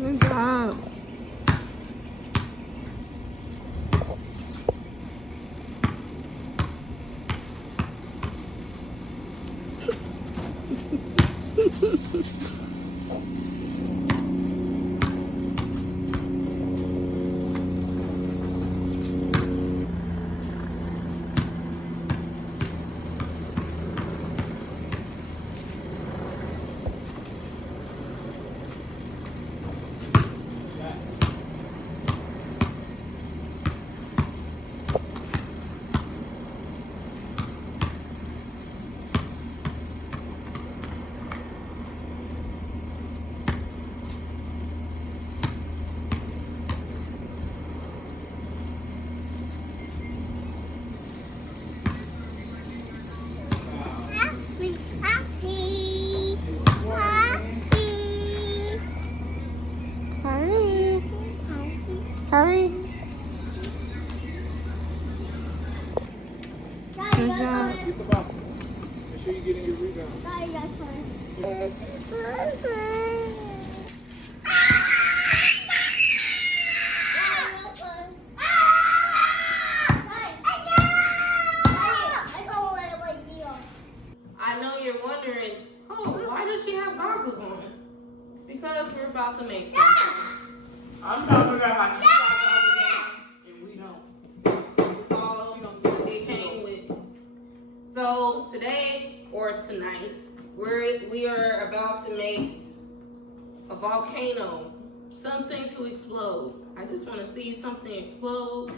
Good job. Hurry. Hurry. Good job. Get the ball. Make sure you get in your rebound. I know you're wondering, oh, why does she have goggles on? It's because we're about to make something. I'm trying to figure out how she and we don't. It's all it came with. So today or tonight, we are about to make a volcano, something to explode. I just want to see something explode.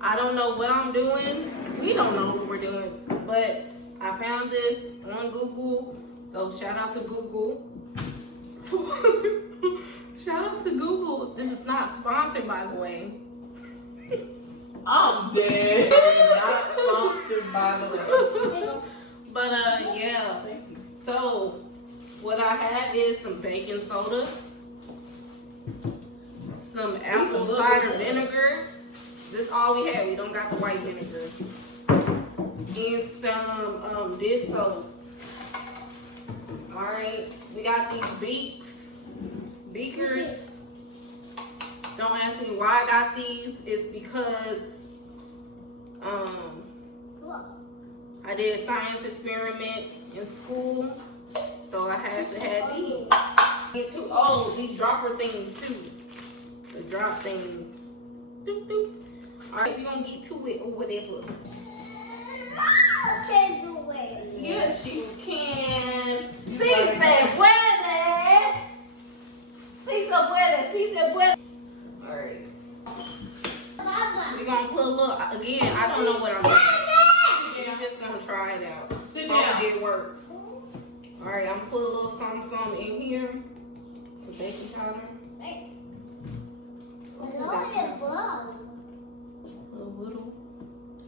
I don't know what I'm doing. We don't know what we're doing, but I found this on Google. So shout out to Google. Shout out to Google. This is not sponsored, by the way. I'm dead. Not sponsored, by the way. But yeah. So what I have is some baking soda, some apple cider vinegar. This is all we have. We don't got the white vinegar. And some dish soap. All right. We got these beakers. Don't ask me why I got these. It's because I did a science experiment in school, so I had to have these. Oh, these dropper things too. The drop things. Doop, doop. All right, we're gonna get to it or whatever. Yes, you can. Si se puede. Si se puede. Si se puede. All right. We're gonna put a little. Again, I don't know what I'm doing. I'm just gonna try it out. Sit down. It works. All right, I'm gonna put a little something in here. The baking powder. A little.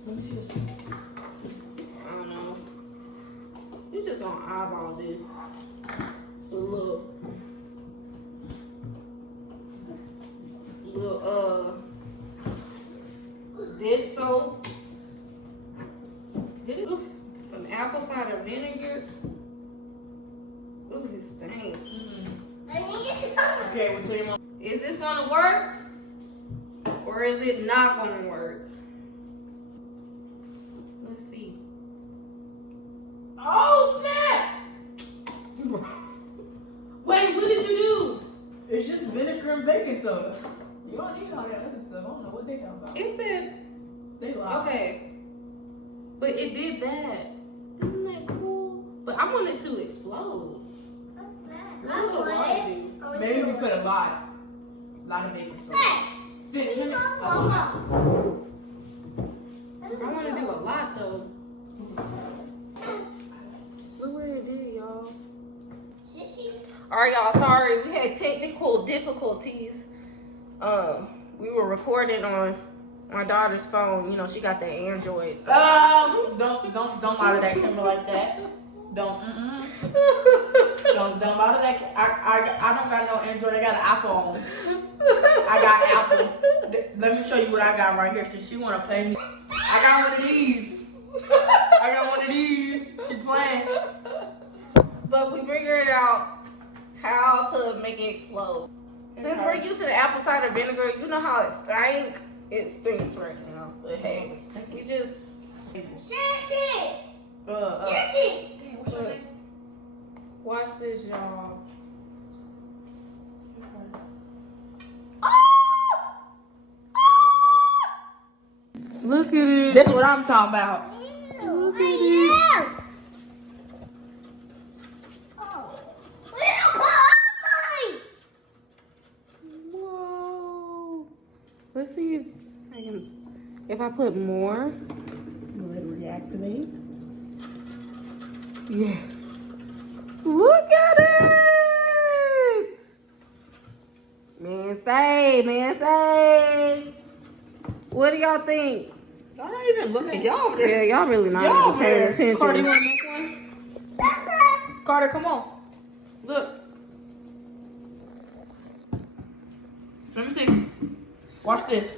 Let me see this. I don't know. You're just gonna eyeball this. A little dish soap. Some apple cider vinegar. Ooh, this stinks. Okay, we'll tell you more. Is this gonna work? Or is it not gonna work? Let's see. Oh, snap! Wait, what did you do? It's just vinegar and baking soda. You don't need all that other stuff. I don't know what they talking about. It said, They lie. okay. But it did that. Isn't that cool? But I want it to explode. What does the water do? Maybe we put a lot of baking soda. Fix it. I want to do a lot though. Look where it did, y'all. Alright, y'all, sorry. We had technical difficulties. We were recording on my daughter's phone. You know, she got that Android. So. Don't bother that camera like that. Don't bother that. I don't got no Android. I got an Apple. I got Apple. Let me show you what I got right here. Since she wanna play me, I got one of these. I got one of these. She playing. But we figured out how to make it explode. Since we're using the apple cider vinegar, you know how it stinks? It stinks right now. But hey, you just... Watch this, y'all. Look at it. That's what I'm talking about. Whoa. Let's see if I put more. Will it reactivate? Yes. Look at it. Man, say. What do y'all think? Y'all not even looking. Y'all over there. Yeah, y'all really not Y'all even over paying there. attention. Carter, you want to make one? Carter, come on. Look. Let me see. Watch this.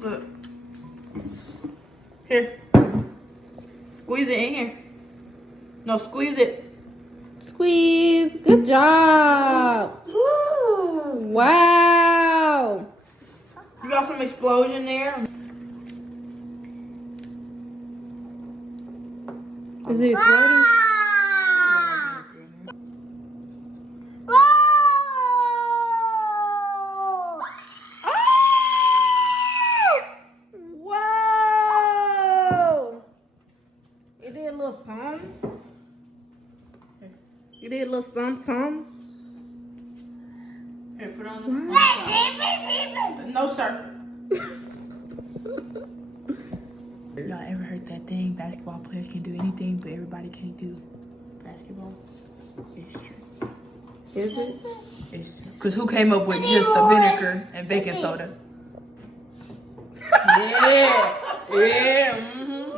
Look. Here. Squeeze it in here. No, squeeze it. Squeeze. Good job. Wow. You got some explosion there. Is it exploding? Whoa! You did a little something. You did a little something. Here, put on the No, sir. Y'all ever heard that thing? Basketball players can do anything, but everybody can't do basketball. It's true. Is it? It's true. Cause who came up with just the vinegar and baking soda? Yeah.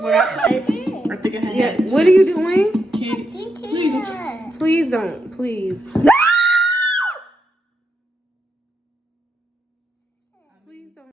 What I think I had. Yeah. What are you doing? Please, Please don't. Please.